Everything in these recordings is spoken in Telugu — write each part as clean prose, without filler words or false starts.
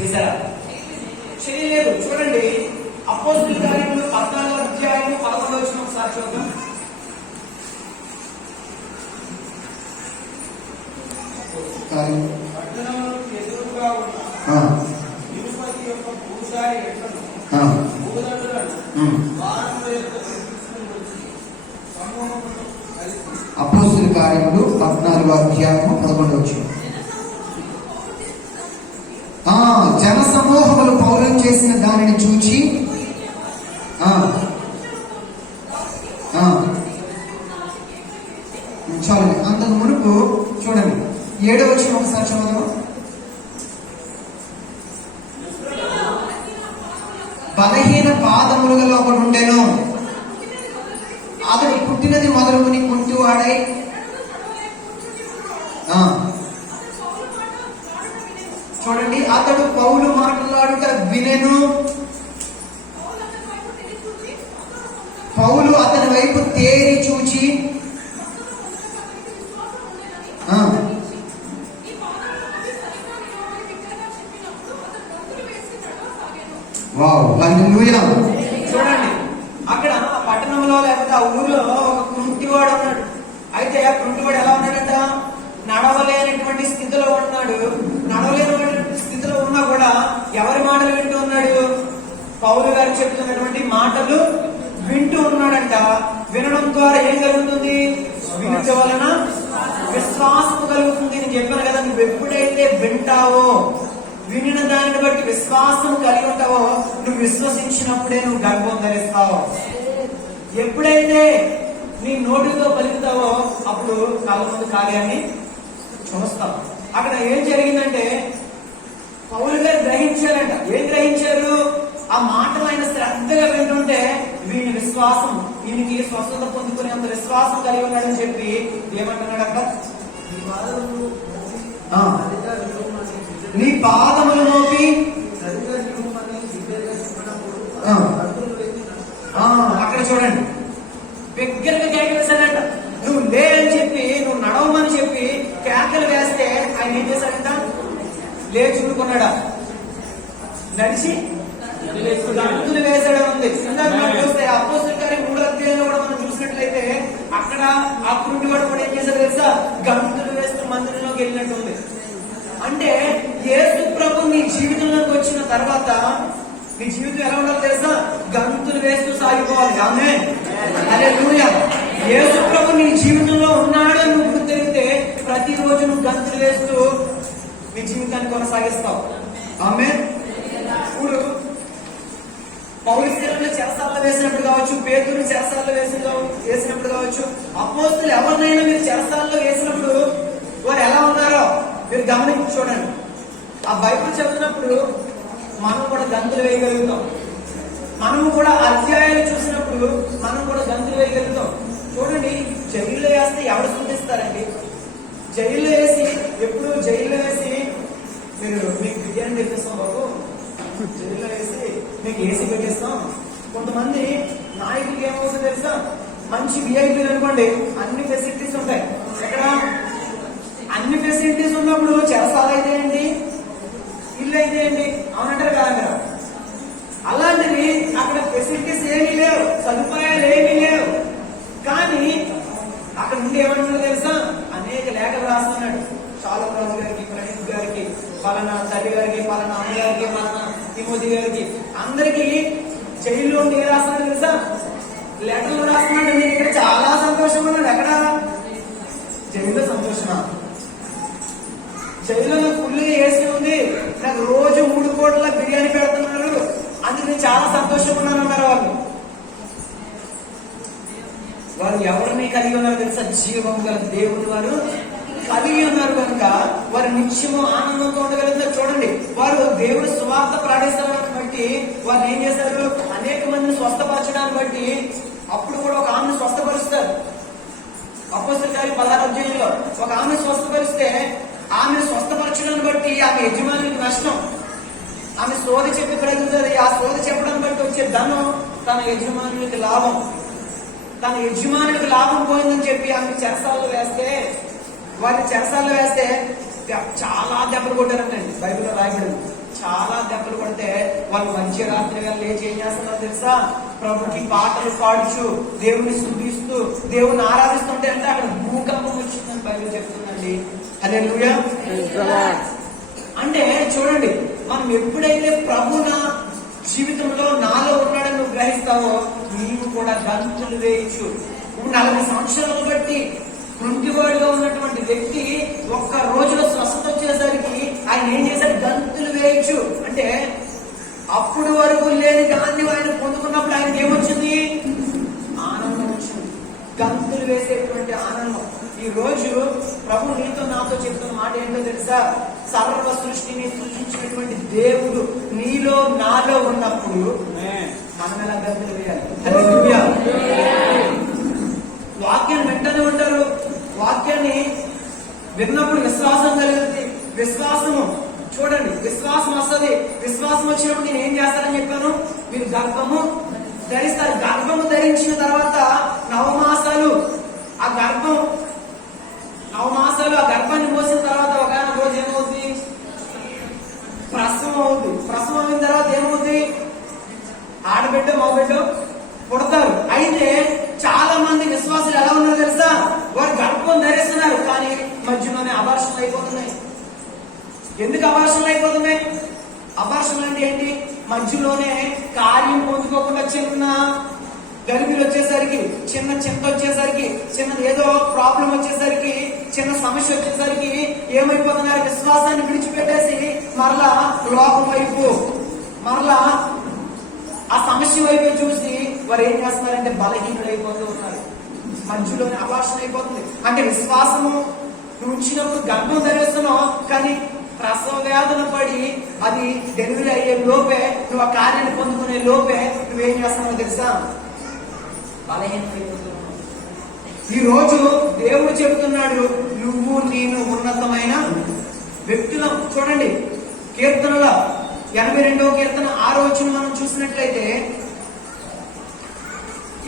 చేశారా? చేయలేదు. చూడండి అపోస్తలుల కార్యములు 14వ అధ్యాయము 11వ వచనం ఒకసారి చూద్దాం. పట్టణములకు ఎదురుగా ఉన్న తిరుపతి యొక్క భూసారి ఎట్లను అపోస్తలుల కార్యములు 14వ అధ్యాయము 11వ వచనం. జన సమూహములు పౌలు చేసిన దానిని చూచి చూడండి. అంతకు మునుపు చూడండి 7వ వచనం ఒకసారి చదువు. బలహీన పాదములు గల ఒకడు ఉండెను. అతడు పుట్టినది మొదలుకొని కుంటివాడై చూడండి అతడు పౌలు మాట్లాడుట వినెను. పౌలు అతని వైపు తేరి చూచి చూడండి అక్కడ పట్టణంలో లేకపోతే ఆ ఊర్లో ఒక కుంటివాడు ఉన్నాడు. అయితే ఆ కుంటివాడు ఎలా ఉన్నాడంట? నడవలేనటువంటి స్థితిలో ఉన్నాడు. నడవలేనటువంటి స్థితిలో ఉన్నా కూడా ఎవరి మాటలు వింటూ ఉన్నాడు? పౌలు గారు చెప్తున్నటువంటి మాటలు వింటూ ఉన్నాడంట. వినడం ద్వారా ఏం కలుగుతుంది? వినుట వలన విశ్వాసం కలుగుతుంది. నేను చెప్పాను కదా, నువ్వు ఎప్పుడైతే వింటావో, వినిన దానిని బట్టి విశ్వాసం కలిగి ఉంటావో, నువ్వు విశ్వసించినప్పుడే నువ్వు గర్భం ధరిస్తావు. ఎప్పుడైతే నీ నోటితో పలుకుతావో అప్పుడు కళ్ళ ముందు కార్యాన్ని చూస్తావు. అక్కడ ఏం జరిగిందంటే పౌలు గారు గ్రహించారంట. ఏం గ్రహించారు? ఆ మాటలు ఆయన శ్రద్ధగా వింటుంటే వీని విశ్వాసం, వీనికి స్వస్థత పొందుకునే అంత విశ్వాసం కలిగి ఉన్నాడని చెప్పి ఏమంటున్నాడక్క? నీ పాదములు నోపి అక్కడ చూడండి బిగ్గరగా కేకలు వేశాడంట. నువ్వు లే అని చెప్పి, నువ్వు నడవమని చెప్పి కేకలు వేస్తే ఆయన ఏం చేశాడంట? లేచి ఊరుకున్నాడా? నడిచి గంతులు వేసాడు ఉంది. చూస్తే అపోస్తలుల కార్యం 3వ అధ్యాయంలో కూడా మనం చూసినట్లయితే అక్కడ ఆ కుంటివాడు కూడా ఏం చేశాడు తెలుసా? గంతులు వేస్తూ మందిరంలోకి వెళ్ళినట్టుంది. అంటే యేసు ప్రభు నీ జీవితంలోకి వచ్చిన తర్వాత నీ జీవితం ఎలా ఉండాలి తెలుసా? గంతులు వేస్తూ సాగిపోవాలి. ఆమేన్, హల్లెలూయా. యేసు ప్రభు నీ జీవితంలో ఉన్నాడు అని నువ్వు గుర్తిరిగితే ప్రతిరోజు నువ్వు గంతులు వేస్తూ నీ జీవితాన్ని కొనసాగిస్తావు. ఆమేన్. ఇప్పుడు పౌలు శిలువలో చెరసాలలో వేసినప్పుడు కావచ్చు, పేతురుని చెరసాలలో వేసినప్పుడు కావచ్చు, అపోస్తలులు ఎవరినైనా మీరు చెరసాలలో వేసినప్పుడు వారు ఎలా ఉన్నారో మీరు గమనించి చూడండి. ఆ బైబిల్ చదివినప్పుడు మనం కూడా గంతులు వేయగలుగుతాం. మనము కూడా అధ్యాయాలు చూసినప్పుడు మనం కూడా గంతులు వేయగలుగుతాం. చూడండి, జైల్లో వేస్తే ఎవరు స్థుతిస్తారండి? జైల్లో వేసి ఎప్పుడు జైల్లో వేసి మీరు మీకు బిర్యానీ పెట్టేస్తాం బాబు, జైల్లో వేసి మీకు ఏసీ పెట్టేస్తాం. కొంతమంది నాయకులకి ఏమవుతుంది తెలుసా? మంచి విఐపీలు అనుకోండి, అన్ని ఫెసిలిటీస్ ఉంటాయి. ఎక్కడ అన్ని ఫెసిలిటీస్ ఉన్నప్పుడు చెరసాల అయితే ఏంటి, ఇల్లు అయితే ఏంటి, అవునంటారు కదా? అలాంటివి అక్కడ ఫెసిలిటీస్ ఏమీ లేవు, సదుపాయాలు ఏమీ లేవు. కానీ అక్కడ నుండి ఏమంటున్నాడు తెలుసా? అనేక లేఖలు రాస్తున్నాడు. చాలారాజు గారికి, ప్రణీత్ గారికి, పలానా తల్లి గారికి, పలానా అమ్మ గారికి, పలానా తిమోతి గారికి, అందరికి జైల్లో ఉండి ఏ రాస్తున్నాడు తెలుసా? లెటర్లు రాస్తున్నాడు. నేను ఇక్కడ చాలా సంతోషంగా ఉన్నాడు. ఎక్కడ? జైల్లో సంతోషమా? జైల్లో నాకు ఫుల్ ఏసీ ఉంది, నాకు రోజు 3 పూటల బిర్యానీ పెడుతున్నాడు, అందుకు నేను చాలా సంతోషంగా ఉన్నాను అన్నారు వాళ్ళు. వారు ఎవరిని కలిగి ఉన్నారు తెలుసా? జీవం గల దేవుని వారు కలిగి ఉన్నారు కనుక వారు నిత్యము ఆనందంతో ఉండగలుగుతారు. చూడండి, వారు దేవుడు సువార్త ప్రకటించడాన్ని బట్టి వారు ఏం చేశారు? అనేక మందిని స్వస్థపరచడాన్ని బట్టి అప్పుడు కూడా ఒక ఆమెను స్వస్థపరుస్తారు. అపోస్తలుల కార్యం 16వ అధ్యాయంలో ఒక ఆమెను స్వస్థపరిస్తే ఆమెను స్వస్థపరచడాన్ని బట్టి ఆమె యజమానికి నష్టం. ఆమె సోది చెప్పి ప్రజలుతుంది. ఆ సోది చెప్పడాన్ని బట్టి వచ్చే ధనం తన యజమానునికి లాభం. తన యజమానునికి లాభం పోయిందని చెప్పి ఆమె చెరసాల్లో వేస్తే, వారిని చెరసాల్లో వేస్తే చాలా దెబ్బలు కొట్టారంటండి. బైబిల్లో రాయబడింది. చాలా దెబ్బలు పడితే వాళ్ళు మంచి రాత్రి వేళ లేచి ఏం చేస్తున్నారు తెలుసా? ప్రభుకి పాటలు పాడుచు, దేవుని స్తుతిస్తూ, దేవుని ఆరాధిస్తుంటే అంటే అక్కడ భూకంపం వచ్చిందని బైబిల్ చెప్తుందండి. హల్లెలూయా. అంటే చూడండి, మనం ఎప్పుడైతే ప్రభు నా జీవితంలో నాలో ఉన్నాడని నువ్వు గ్రహిస్తావో నీవు కూడా గంతులు వేయచ్చు. 40 సంవత్సరాలు బట్టి కుంటివాడిగా ఉన్నటువంటి వ్యక్తి ఒక్క రోజులో స్వస్థత వచ్చేసరికి ఆయన ఏం చేశాడు? గంతులు వేయచ్చు. అంటే అప్పుడు వరకు లేని దాన్ని ఆయన పొందుకున్నప్పుడు ఆయనకి ఏమొచ్చింది? ఆనందం వచ్చింది. గంతులు వేసేటువంటి ఆనందం. ఈ రోజు ప్రభు నీతో నాతో చెప్తున్న మాట ఏంటో తెలుసా? సర్వ సృష్టిని సృష్టించినటువంటి దేవుడు నీలో నాలో ఉన్నప్పుడు మనం ఎలా గంతులు వేయాలి? హల్లెలూయా. వాక్యాన్ని వెంటనే ఉంటారు. వాక్యాన్ని విన్నప్పుడు విశ్వాసం కలుగుతుంది. విశ్వాసము చూడండి, విశ్వాసం వస్తుంది. విశ్వాసం వచ్చినప్పుడు నేను ఏం చేస్తానని చెప్పాను? మీరు గర్భము ధరిస్తారు. గర్భము ధరించిన తర్వాత 9 మాసాలు ఆ గర్భాన్ని మోసిన తర్వాత ఒక రోజు ఏమవుతుంది? ప్రసవం అవుతుంది. ప్రసవం అయిన తర్వాత ఏమవుతుంది? ఆడబిడ్డ మగబిడ్డ పుడతారు. అయితే చాలా మంది విశ్వాసులు ఎలా ఉన్నారో తెలుసా? వారు గర్భం ధరిస్తున్నారు, కానీ మధ్యలోనే అబార్షన్లు అయిపోతున్నాయి. ఎందుకు అబార్షన్లు అయిపోతున్నాయి? అబార్షన్లు అంటే ఏంటి? మధ్యలోనే కార్యం పొందుకోకుండా చిన్న గర్భిలు వచ్చేసరికి, చిన్న చింత వచ్చేసరికి, చిన్న ఏదో ప్రాబ్లం వచ్చేసరికి, చిన్న సమస్య వచ్చేసరికి ఏమైపోతున్నారు? విశ్వాసాన్ని విడిచిపెట్టేసి మరలా లోకం వైపు, మరలా ఆ సమస్య వైపు చూసి వారు ఏం చేస్తున్నారంటే బలహీనులు అయిపోతూ ఉన్నారు. మధ్యలోనే అబార్షన్ అయిపోతుంది. అంటే విశ్వాసము నువ్వు ఉంచినప్పుడు గర్భం ధరిస్తున్నావు, కానీ ప్రసవ వేదన పడి అది డెలివరీ అయ్యే లోపే, నువ్వు ఆ కార్యాన్ని పొందుకునే లోపే నువ్వేం చేస్తున్నావు తెలుసా? బలహీనమైపోతున్నావు. ఈ రోజు దేవుడు చెబుతున్నాడు, నువ్వు నేను ఉన్నతమైన వ్యక్తులం. చూడండి, కీర్తనల 82వ కీర్తన 6వ వచనం మనం చూసినట్లయితే,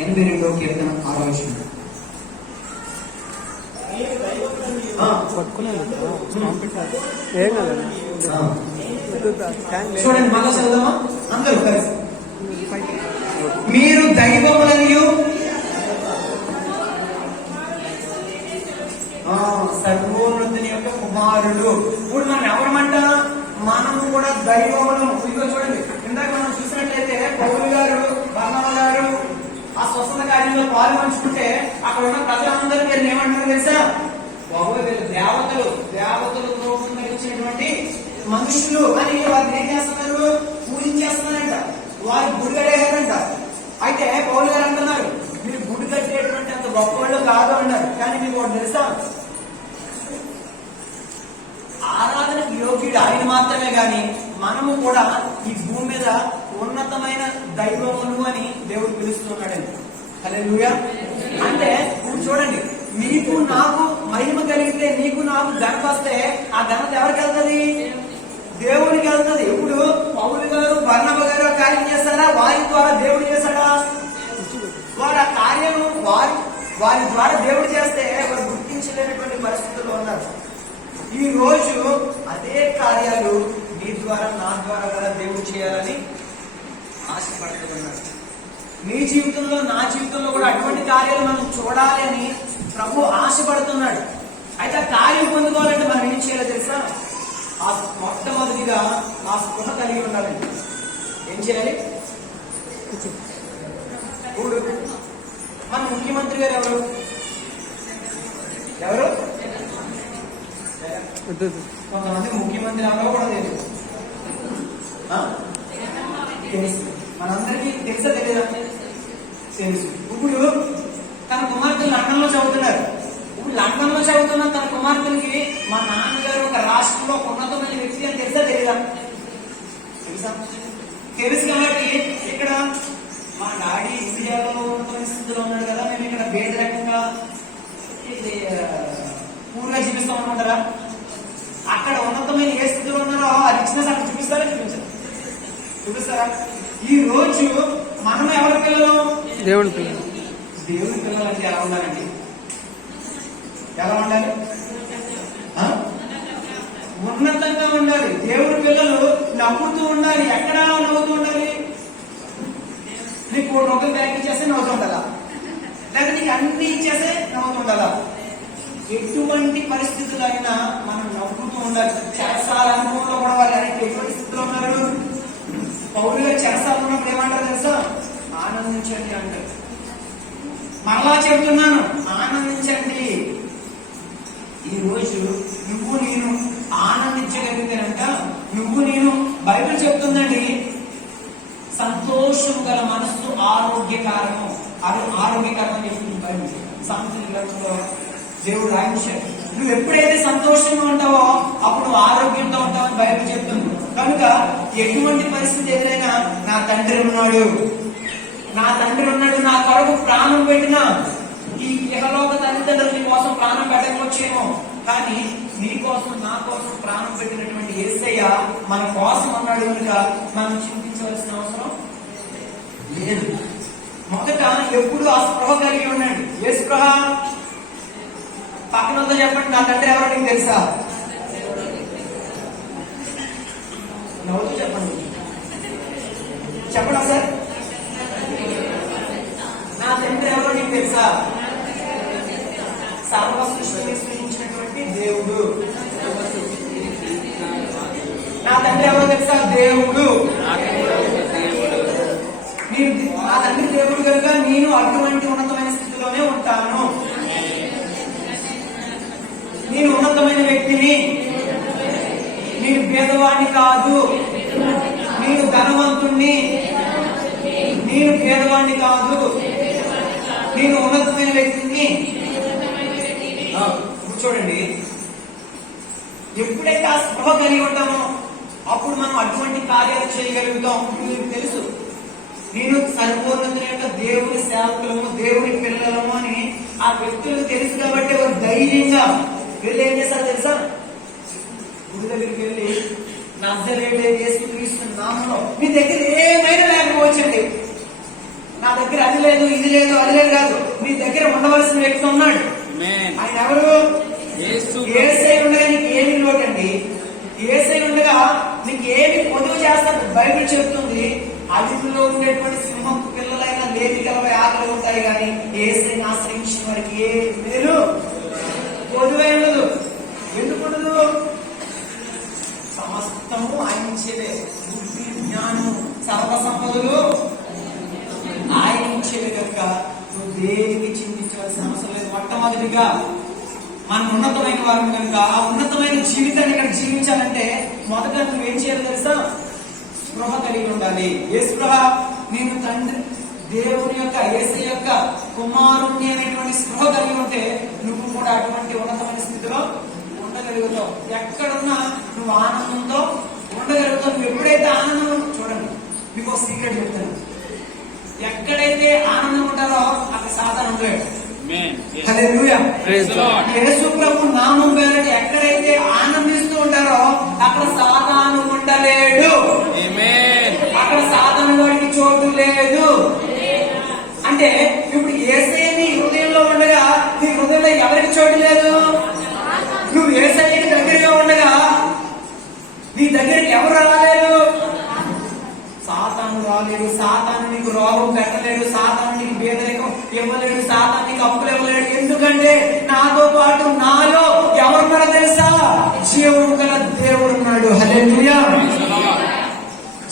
82వ కీర్తన 6వ వచనం. చూడండి, మళ్ళా చదువుదామా అందరూ కలిసి. మీరు దైవములనియు సర్వోన్నతుని యొక్క కుమారుడు. ఇప్పుడు మనం ఎవరమంట? మనము కూడా దైవములు. ఇదిగో చూడండి, ఇందాక మనం చూసినట్లయితే పౌలు గారు, బర్నబా గారు ఆ స్వస్థత కార్యంలో పాలు పంచుకుంటే అక్కడ ఉన్న ప్రజలందరూ వీళ్ళు ఏమంటారు తెలుసా? బాబు వీళ్ళు దేవతలు రూపం ధరించినటువంటి మనుషులు అని వారిని ఏం చేస్తున్నారు? పూజించేస్తున్నారంట. వారు గుడి కట్టేశారంట. అయితే పౌలు గారు అంటున్నారు, మీరు గుడి కట్టేటువంటి అంత గొప్ప వాళ్ళు కాదు అన్నారు. కానీ మీకు ఒకటి తెలుసా? ఆరాధనకు యోగ్యుడు ఆయన మాత్రమే, గాని మనము కూడా ఈ భూమి మీద ఉన్నతమైన దైవములు అని దేవుడు పిలుస్తున్నాడండి. హల్లెలూయా. అంటే ఇప్పుడు చూడండి, నీకు నాకు మహిమ కలిగితే, నీకు నాకు ఘనత వస్తే ఆ ఘనత ఎవరికి వెళ్తుంది? దేవునికి వెళ్తుంది. ఇప్పుడు పౌలు గారు, బర్నబా గారు ఆ కార్యం చేస్తారా? వారి ద్వారా దేవుడు చేశాడా? వారు ఆ కార్యం వారి ద్వారా దేవుడు చేస్తే వారు గుర్తించలేనటువంటి పరిస్థితుల్లో ఉన్నారు. ఈ రోజు అదే కార్యాలు నీ ద్వారా, నా ద్వారా కూడా దేవుడు చేయాలని ఆశపడుతున్నాడు. నీ జీవితంలో, నా జీవితంలో కూడా అటువంటి కార్యాలు మనం చూడాలి అని ప్రభు ఆశపడుతున్నాడు. అయితే ఆ కార్యం పొందుకోవాలంటే మనం ఏం చేయాలో తెలుసా? ఆ మొట్టమొదటిగా ఆ స్పృహ కలిగి ఉండాలండి. ఏం చేయాలి? ఇప్పుడు మన ముఖ్యమంత్రి గారు ఎవరు? కొంతమంది ముఖ్యమంత్రి ఎవరో కూడా తెలియదు. తెలుసు, మనందరికీ తెలుసా తెలియదా? తెలుసు. ఇప్పుడు తన కుమార్తెలు లండన్ లో చదువుతున్నారు. ఇప్పుడు లండన్ లో చదువుతున్న తన కుమార్తెలకి మా నాన్నగారు ఒక రాష్ట్రంలో ఉన్నతమైన వ్యక్తి అని తెలుసా తెలియదా? తెలుసు. కాబట్టి ఇక్కడ మా డాడీ ఇండియాలో ఉన్నతమైన స్థితిలో ఉన్నాడు కదా, మేము ఇక్కడ వేద రకంగా పూర్గా జీవిస్తాం అనుకుంటారా? అక్కడ ఉన్నతమైన ఏ స్థితిలో ఉన్నారో ఆ రిచ్నెస్ అక్కడ చూపిస్తారా? ఈ రోజు మనం ఎవరి పిల్లలు? దేవుని పిల్లలు. దేవుని పిల్లలు అంటే ఎలా ఉండాలండి? ఎలా ఉండాలి? ఉన్నతంగా ఉండాలి. దేవుని పిల్లలు నవ్వుతూ ఉండాలి. ఎక్కడ నవ్వుతూ ఉండాలి? నీకు 1 రూపాయలు బ్యాగ్ ఇచ్చేస్తే నవ్వుతూ ఉండాలా, లేకపోతే నీకు అన్ని ఇచ్చేస్తే నవ్వుతూ ఉండాలా? ఎటువంటి పరిస్థితులు అయినా మనం నవ్వుతూ ఉండాలి. చెరసాల అనుభవంలో కూడా వాళ్ళు అనేక ఎటువంటి స్థితిలో ఉన్నారు. పౌలు గారు చెరసాలు ఉన్నప్పుడు ఏమంటారు తెలుసా? ఆనందించండి అంటారు. మరలా చెబుతున్నాను, ఆనందించండి. ఈ రోజు నువ్వు నేను ఆనందించగలిగితే కనుక నువ్వు నేను, బైబిల్ చెప్తుందండి, సంతోషం గల మనస్సు ఆరోగ్యకారము. అది ఆరోగ్యకరం చెప్తుంది బైబిల్. సామెతల గ్రంథంలో దేవుడు రాయించాడు. నువ్వు ఎప్పుడైతే సంతోషంగా ఉంటావో అప్పుడు నువ్వు ఆరోగ్యంగా ఉంటావని బైబిల్ చెప్తుంది. కనుక ఎటువంటి పరిస్థితి ఎదురైనా నా తండ్రి ఉన్నాడు, నా తండ్రి ఉన్నాడు, నా కొరకు ప్రాణం పెట్టిన ఈ ఇహలోక తల్లిదండ్రులు నీ కోసం ప్రాణం పెట్టకపోవచ్చేమో, కానీ నీ కోసం నా కోసం ప్రాణం పెట్టినటువంటి యేసయ్య మన కోసం అన్నాడు. కనుక మనం చింతించవలసిన అవసరం లేదు. మొదట ఎప్పుడు ఆ స్పృహ కలిగి ఉన్నాడు. ఏ స్పృహ? పక్కన ఉందో చెప్పండి, నా తండ్రి ఎవరో నీకు తెలుసా? నవ్వుతూ చెప్పండి, చెప్పడా సార్? నా తండ్రి ఎవరో నీకు తెలుసా? సర్వ సృష్టిని సృష్టించినటువంటి దేవుడు. నా తండ్రి ఎవరో తెలుసా? దేవుడు. నా తండ్రి దేవుడు కనుక నేను అటువంటి ఉన్నతమైన స్థితిలోనే ఉంటాను. నేను ఉన్నతమైన వ్యక్తిని. నేను పేదవాడిని కాదు, నేను ధనవంతుణ్ణి. నేను పేదవాడిని కాదు, నేను ఉన్నతమైన వ్యక్తిని. చూడండి, ఎప్పుడైతే ఆ స్పృహ కలిగి ఉంటామో అప్పుడు మనం అటువంటి కార్యాలు చేయగలుగుతాం. మీకు తెలుసు, నేను సంపూర్ణత యొక్క దేవుని సేవకులము, దేవుని పిల్లలము అని ఆ వ్యక్తులకు తెలుసు కాబట్టి వారు ధైర్యంగా వెళ్ళి ఏం చేస్తారు తెలుసా? గుడి దగ్గరికి వెళ్ళి నజరేయుడైన యేసుక్రీస్తు నామములో మీ దగ్గర ఏమైనా లేకపోవచ్చండి, నా దగ్గర అది లేదు ఇది లేదు అది లేదు కాదు, మీ దగ్గర ఉండవలసిన వ్యక్తి ఉన్నాడు. ఆయన ఎవరు? యేసయ్య ఉండగా నీకు ఏమి లోటండి? యేసయ్య ఉండగా నీకు ఏమి పొదువు చేస్తాడు? బైబిల్ చెప్తుంది, అడవిలో ఉండేటువంటి సింహం పిల్లలైన లేమి కలవై ఆకలి ఉంటాయి, కానీ యేసయ్యని ఆశ్రయించిన వారికి ఏ మేలు పొదువే ఉండదు. ఎందుకు ఉండదు? సమస్తము ఆయన ఇచ్చేదే. బుద్ధి, జ్ఞానము, సర్వ సంపదలు ఆయన ఇచ్చేది కనుక నువ్వు దేనికి చింతించవలసిన అవసరం లేదు. మొట్టమొదటిగా మనం ఉన్నతమైన వారిని కనుక ఆ ఉన్నతమైన జీవితాన్ని ఇక్కడ జీవించాలంటే మొదట నువ్వేం చేయాలి తెలుసా? స్పృహ కలిగి ఉండాలి. ఏ స్పృహ? నేను తండ్రి దేవుని యొక్క యేసయ్య యొక్క కుమారుణ్ణి అనేటువంటి స్పృహ కలిగి ఉంటే నువ్వు కూడా అటువంటి ఉన్నతమైన స్థితిలో ఉండగలుగుతావు. ఎక్కడున్నా నువ్వు ఆనందంతో ఉండగలుగుతావు. నువ్వు ఎప్పుడైతే ఆనందం, చూడండి మీకు ఒక సీక్రెట్ చెప్తాను, ఎక్కడైతే ఆనందం ఉంటారో అక్కడ సాధన ఉండలేడు. యేసు ప్రభు నామం పేరిట ఎక్కడైతే ఆనందిస్తూ ఉంటారో అక్కడ సాధన ఉండలేడు. అక్కడ సాధన వాడికి చోటు లేదు. అంటే ఇప్పుడు యేసయ్య నీ హృదయంలో ఉండగా నీ హృదయంలో ఎవరికి చోటు లేదు? నువ్వు యేసయ్యకి దగ్గరగా ఉండగా నీ దగ్గరికి ఎవరు రాలేదు? సాతాను రాలేడు. సాతాను నీకు రోగం పెట్టలేడు. సాతాను నీకు పేదరికం ఇవ్వలేడు. సాతాను నీకు అప్పులు ఇవ్వలేడు. ఎందుకంటే నాతో పాటు నాలో ఎవరున్నారో తెలుసా? జీవము గల దేవుడు ఉన్నాడు. హల్లెలూయా.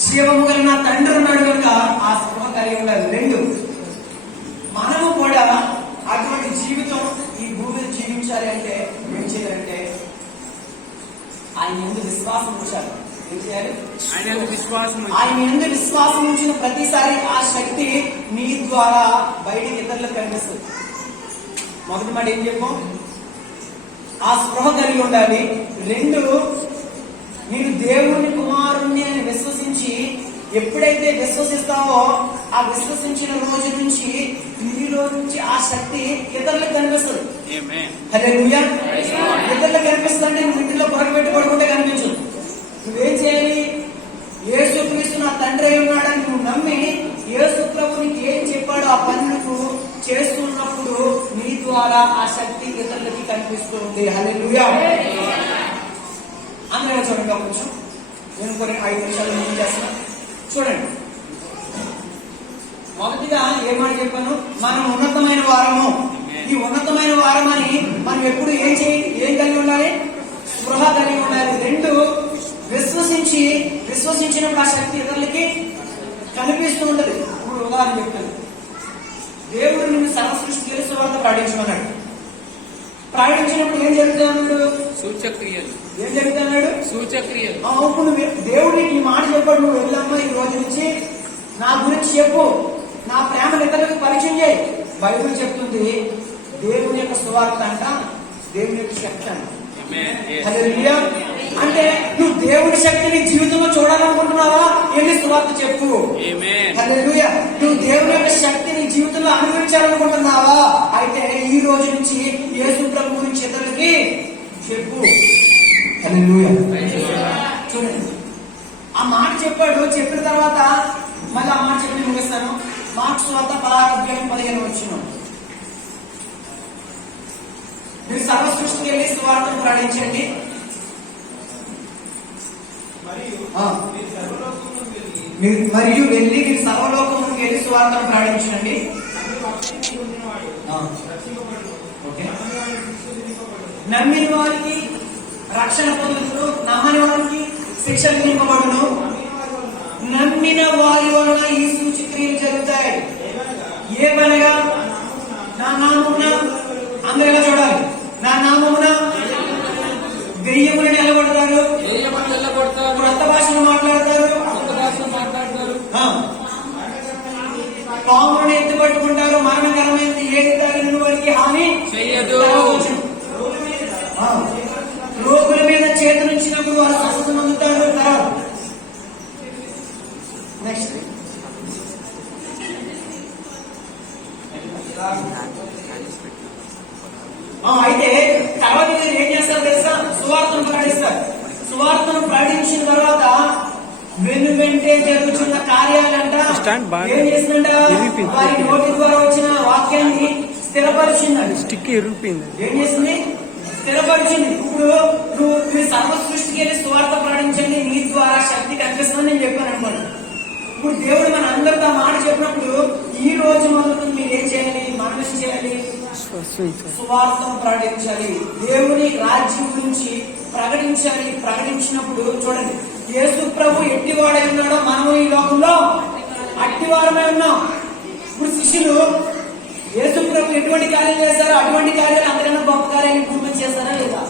జీవము గల నా తండ్రి ఉన్నాడు కనుక ఆ స్పృహ కలిగి ఉండాలి. రెండు, మనము కూడా అటువంటి జీవితం ఈ భూమిని జీవించాలి అంటే ఏం చేయాలంటే ఆయన ముందు విశ్వాసం ఉంచాలి. ఏం చేయాలి? ఆయన ఎందు విశ్వాసం ఉంచిన ప్రతిసారి ఆ శక్తి నీ ద్వారా బయటికి ఇతరులకు కనిపిస్తుంది. మొదటి మాట ఏం చెప్పాం? ఆ స్పృహ కలిగి ఉండాలి. రెండు, నేను దేవుని కుమారుణ్ణి అని విశ్వసించి ఎప్పుడైతే విశ్వసిస్తావో ఆ విశ్వసించిన రోజు నుంచి నీలో నుంచి ఆ శక్తి ఇతరులకు కనిపిస్తుంది. హల్లెలూయా. ఇతరులకు కనిపిస్తుంటే నువ్వు ఇంటిలో పొరగ పెట్టి పడుకుంటే కనిపించదు. నువ్వేం చేయాలి? యేసుక్రీస్తు నా తండ్రి అయి ఉన్నాడని నువ్వు నమ్మి యేసు ప్రభు నీకు ఏం చెప్పాడో ఆ పని నువ్వు చేస్తున్నప్పుడు నీ ద్వారా ఆ శక్తి ఇతరులకి కనిపిస్తుంది. హల్లెలూయా. అందులో చూడండి కొంచెం నేను కొన్ని 5 నిమిషాలు ముందు చేస్తాను. చూడండి, మొదటిగా ఏం మాట చెప్పాను? మనం ఉన్నతమైన వారము. ఈ ఉన్నతమైన వారం అని మనం ఎప్పుడు ఏం కలిగి ఉండాలి? స్పృహ కలిగి ఉండాలి. 2, విశ్వసించినప్పుడు ఆ శక్తి ఇతరులకి కనిపిస్తూ ఉంటది. ఇప్పుడు ఉదాహరణ చెప్తాను. దేవుడు నిన్ను సర్వ సృష్టి తెలుసు వల్ల ప్రకటించమన్నాడు. ప్రకటించినప్పుడు ఏం జరుగుతున్నాడు? సూచక్రియలు. ఏం జరుగుతున్నాడు? సూచక్రియలు. ఇప్పుడు దేవుడు ఈ మాట చెప్పాడు, నువ్వు వెళ్ళమ్మా, ఈ రోజు నుంచి నా గురించి చెప్పు, నా ప్రేమను ఇతరులకు పరిచయం చేయి. బైబిల్ చెప్తుంది దేవుని యొక్క సువార్త అంట, దేవుని యొక్క శక్తి అంట. హల్లెలూయా. అంటే నువ్వు దేవుడి శక్తిని జీవితంలో చూడాలనుకుంటున్నావా? వెళ్ళి సువార్త చెప్పు. హల్లెలూయా. నువ్వు దేవుని యొక్క శక్తిని జీవితంలో అనుభవించాలనుకుంటున్నావా? అయితే ఈ రోజు నుంచి యేసు ప్రభు గురించి ఇతరులకి చెప్పు. హల్లెలూయా. చూడండి, ఆ మాట చెప్పాడు. చెప్పిన తర్వాత మళ్ళీ ఆ మాట చెప్పి ముగిస్తాను. మార్క్స్ సువార్త 16:15 మీరు సర్వ సృష్టికి వెళ్ళి సువార్తను ప్రకటించండి. మరియు వెళ్ళి మీరు సర్వలోకమును వెళ్ళి సువార్తను ప్రకటించండి. నమ్మిన వారికి రక్షణ పొందుతూ, నమ్మని వారికి శిక్ష విధింపబడును. నమ్మిన వారి వలన ఈ సూచక్రియలు జరుగుతాయి. ఏమనగా నా నామమున, అందరిగా చూడాలి, నా నామమున దెయ్యములను నిలబడతారు, కొత్త భాషలు మాట్లాడతారు, పాములను ఎత్తుపట్టుకుంటారు, మరణకరమైనది ఏది తగిలిన వారికి హాని చేయదు. రోగుల మీద చేతులుంచినప్పుడు వారు స్వస్థత పొందుతారు. నెక్స్ట్, అయితే తర్వాత మీరు ఏం చేస్తారు తెలుసా? సువార్తను ప్రకటిస్తారు. సువార్తను ప్రకటించిన తర్వాత వెంటే జరుగుతున్న కార్యాలంట ఏం చేసిందంట? వారి నోటి ద్వారా వచ్చిన వాక్యాన్ని స్థిరపరిచిందండి. ఏం చేసింది? స్థిరపరిచింది. ఇప్పుడు నువ్వు సర్వ సృష్టికి వెళ్ళి సువార్త ప్రకటించండి, నీ ద్వారా శక్తి కనిపిస్తుందని నేను చెప్పాను అనుకోండి. ఇప్పుడు దేవుడు మన అందరితో మాట చెప్పినప్పుడు ఈ రోజు మొదలు మీరు ఏం చేయాలి? మనం చేయాలి, సువార్తను ప్రకటించాలి, దేవుని రాజ్యం గురించి ప్రకటించాలి. ప్రకటించినప్పుడు చూడండి, యేసు ప్రభు ఎట్టివాడై ఉన్నాడో మనము ఈ లోకంలో అట్టివారమై ఉన్నాం. ఇప్పుడు శిష్యులు యేసు ప్రభు ఎటువంటి కార్యాలు చేశారో అటువంటి కార్యాలు అందరికన్నా గొప్ప కార్యాలు పూర్తి చేస్తారా లేదా?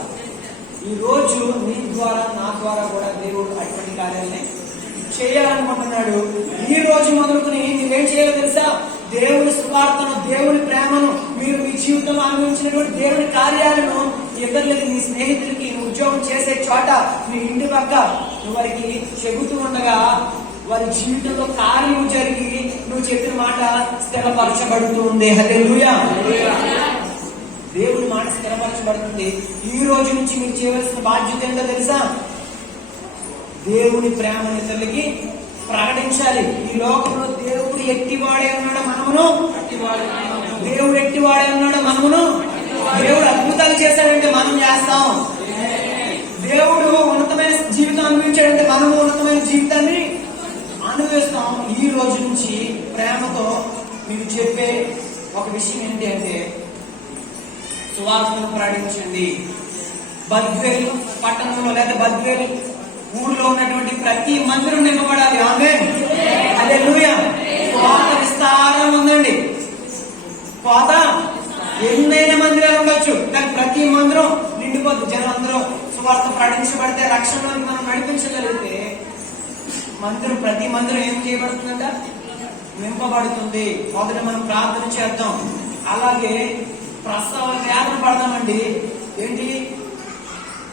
ఈ రోజు నీ ద్వారా, నా ద్వారా కూడా దేవుడు అటువంటి కార్యాలని చేయాలనుకుంటున్నాడు. ఈ రోజు మొదలుకుని నువ్వేం చేయాలో తెలుసా? దేవుని సువార్తను, దేవుని ప్రేమను, మీరు మీ జీవితంలో అనుభవించినటువంటి దేవుని కార్యాలను ఇతరులకి, నీ స్నేహితులకి, నువ్వు ఉద్యోగం చేసే చోట, నీ ఇంటి పక్క నువ్వు వారికి చెబుతూ ఉండగా వారి జీవితంలో కార్యం జరిగి నువ్వు చెప్పిన మాట స్థిరపరచబడుతుంది. హల్లెలూయా. దేవుని మాట స్థిరపరచబడుతుంది. ఈ రోజు నుంచి మీరు చేయవలసిన బాధ్యత ఏంటో తెలుసా? దేవుని ప్రేమను ఇతరులకి ప్రకటించాలి. ఈ లోకంలో దేవుడు ఎట్టివాడే ఉన్నాడో మనమును, దేవుడు ఎట్టివాడే ఉన్నాడో మనమును, దేవుడు అద్భుతాలు చేశాడంటే మనం చేస్తాం. దేవుడు ఉన్నతమైన జీవితం అనుభవించాడంటే మనము ఉన్నతమైన జీవితాన్ని అనుభవిస్తాం. ఈ రోజు నుంచి ప్రేమతో మీకు చెప్పే ఒక విషయం ఏంటి అంటే, సువార్తను ప్రకటించండి. బద్వేలు పట్టణంలో లేదా బద్వేలు ఊరిలో ఉన్నటువంటి ప్రతి మందిరం నింపబడాలి. ఆమేన్. హల్లెలూయా. కోత విస్తారం ఉందండి. కోత ఎన్నైనా మందిరాలు ఉండొచ్చు, కానీ ప్రతి మందిరం నిండిపోద్దు. జనందరూ సువార్త ప్రకటించబడితే, రక్షణలోకి మనం నడిపించగలిగితే ప్రతి మందిరం ఏం చేయబడుతుందంట? నింపబడుతుంది. మొదట మనం ప్రార్థన చేద్దాం. అలాగే ప్రసవ వేదన పడదామండి. ఏంటి?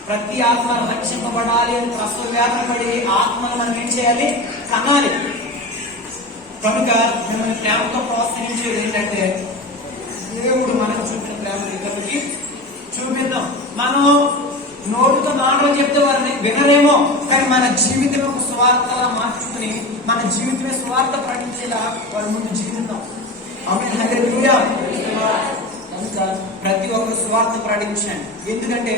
ప్రతి ఆత్మ రక్షింపబడాలి అని ప్రసవ వేదన పడి ఆత్మను మనం ఏం చేయాలి? కనాలి. కనుక మిమ్మల్ని ప్రేమతో ప్రోత్సహించేది ఏంటంటే, దేవుడు మనకు చూపిన ప్రేమ ఇతరులకి చూపిద్దాం. మనం నోటితో మాటలు చెప్తే వారిని వినరేమో, కానీ మన జీవితం ఒక స్వార్థలా మార్చుకుని మన జీవితమే స్వార్థ ప్రకటించేలా వారి ముందు జీవిద్దాం. ఆమేన్. హల్లెలూయా. కనుక ప్రతి ఒక్కరు స్వార్థ ప్రకటించండి. ఎందుకంటే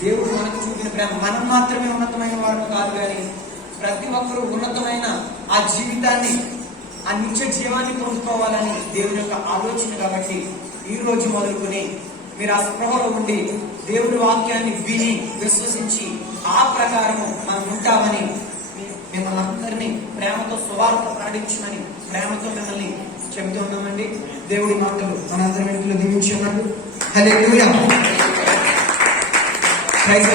దేవుడు మనకు చూపిన ప్రేమ. మనం మాత్రమే ఉన్నతమైన వారు కాదు, కానీ ప్రతి ఒక్కరూ ఉన్నతమైన ఆ జీవితాన్ని, ఆ నిత్య జీవాన్ని పొందుకోవాలని దేవుని యొక్క ఆలోచన. కాబట్టి ఈ రోజు మొదలుకొని మీరు ఆ స్పృహలో ఉండి దేవుని వాక్యాన్ని విని విశ్వసించి ఆ ప్రకారము మనం ఉంటామని మిమ్మల్ని అందరినీ ప్రేమతో సువార్త ప్రకటించమని ప్రేమతో మిమ్మల్ని చెబుతూ ఉన్నామండి. దేవుడి మాటలు మనందరి వెంటనే దీవించి ఉన్నాడు. హల్లెలూయా.